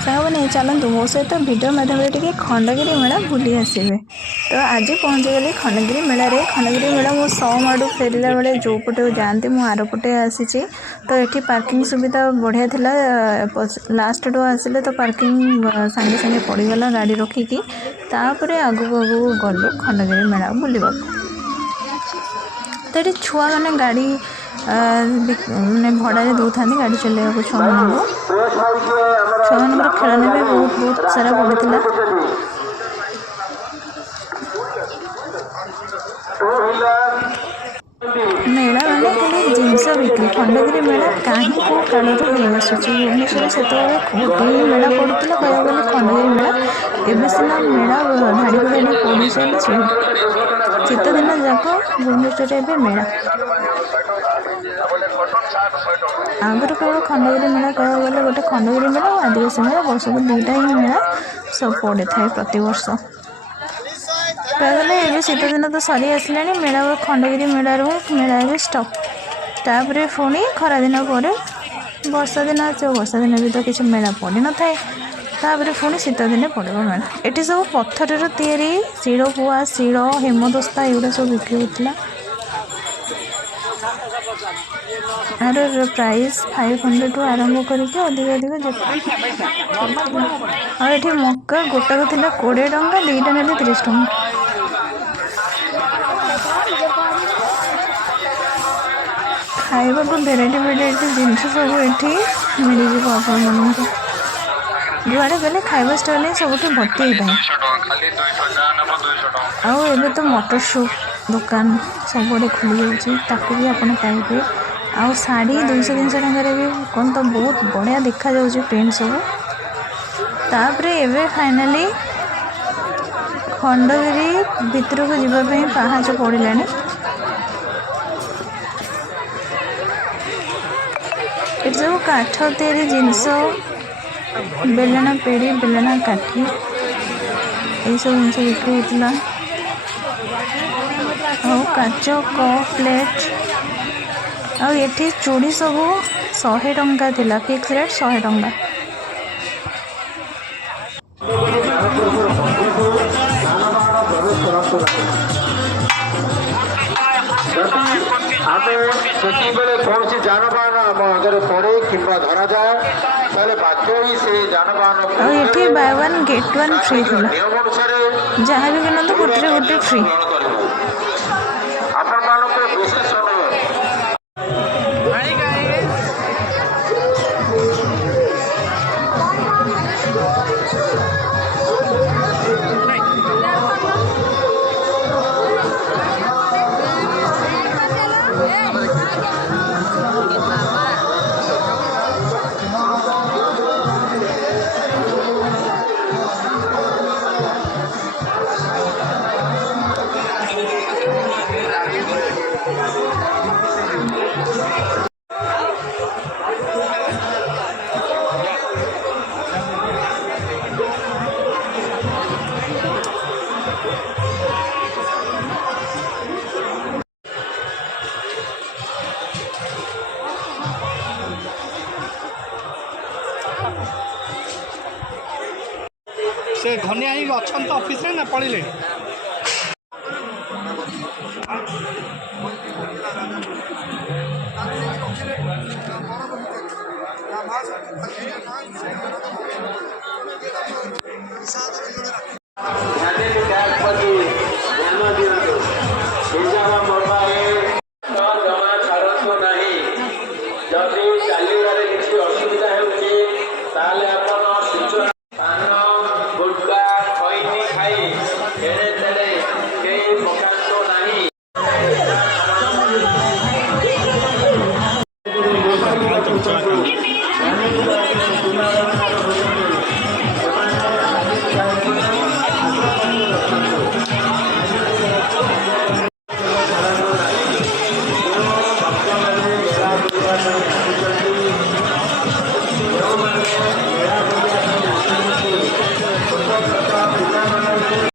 साहबने चलतु मो सहित भिडियो माध्यम टे खंडगिरी मेला बुली आसवे। तो आज पहुँचीगली खंडगिरी मेल। खंडगिरी मेला मो सम आड़ू फेरला बेले जो पटे जाती मु आरपटे आसी। तो ये पार्किंग सुविधा बढ़िया थिला। लास्ट डो आसिले तो पार्किंग सांगे सांगे पड़गला गाड़ी रखिकी। तापर आगू आगू गलु खंडगिरी मेला बुलवा। तो ये छुआ मैंने गाड़ी मैंने भड़ा दौर गाड़ी चलने छुआ मान खेलना भी बहुत सारा पड़ता। मेला मैंने खाली जिनस बिक्री। खंडगिरी मेला कहीं को काल आसूसी भुवनेश्वर से गोटे मेला पड़ूला कह गले खंडगिरी मेला। एवं सीना मेला धाड़ी धाड़ी पड़ चलती। शीत दिन जाक भुवनेश्वर एवं मेला आगुरी केवल खंडगिरी मेला कह गले गोटे खंडगिरी मेला और आदिवासी मेला वर्ष को दुईटा ही मेला सब पड़े थाए प्रति वर्ष। कहगले ये शीत दिन तो सरी आसला मेला खंडगिरी मेलार मेला स्टप। तापर पुणी खरा दिन पर वर्षा दिन आस वर्षा दिन भी तो किसी मेला पड़ न थाए। तापर पुणी शीत दिन पड़ो मेला। ये सब पत्थर तैयारी शिड़पुआ शिड़ हेमदस्ता एगुड़ा सब बिक्री होता। यार प्राइस 500 टू आरंभ करके अधिक अधिक और ये मक्का गोटाक थी 20 टंका दीटा ने 30 टंका। खाइबा को भेराइटी भेराइटी जिनस सब ये मिल आप जुआड़े गले खाइबा स्टल सब भर्ती होता है। आउ तो मटर सूप दुकान सबुआड़े खुली जाती भी आपड़ पाइबे। आउ शाढ़ी 200-300 टकर भी कौन तो बहुत बढ़िया देखा जाऊँ पेंट सब। तापर एवं फाइनाली खंडगिरी भितर को जावाई पाहाच पड़ा। ये सब काठ तैयारी जिनस बेलना पेड़ी बेलना काठी यही सब जिन बिक्री होता। काच कप प्लेट और ये चूड़ी सब 100 टंका थिला। फिक्स रेट 100 टंका। कौन सी जानबाहन अगर पड़े कि धरा जाए बाध्य ही से जानबाहन ये by one get one free थी। जहाँ भी किना गोटे गोटे फ्री। से धनिया ही अच्छा तो ऑफिस रे ना पड़े जदि चलवे किसी असुविधा हो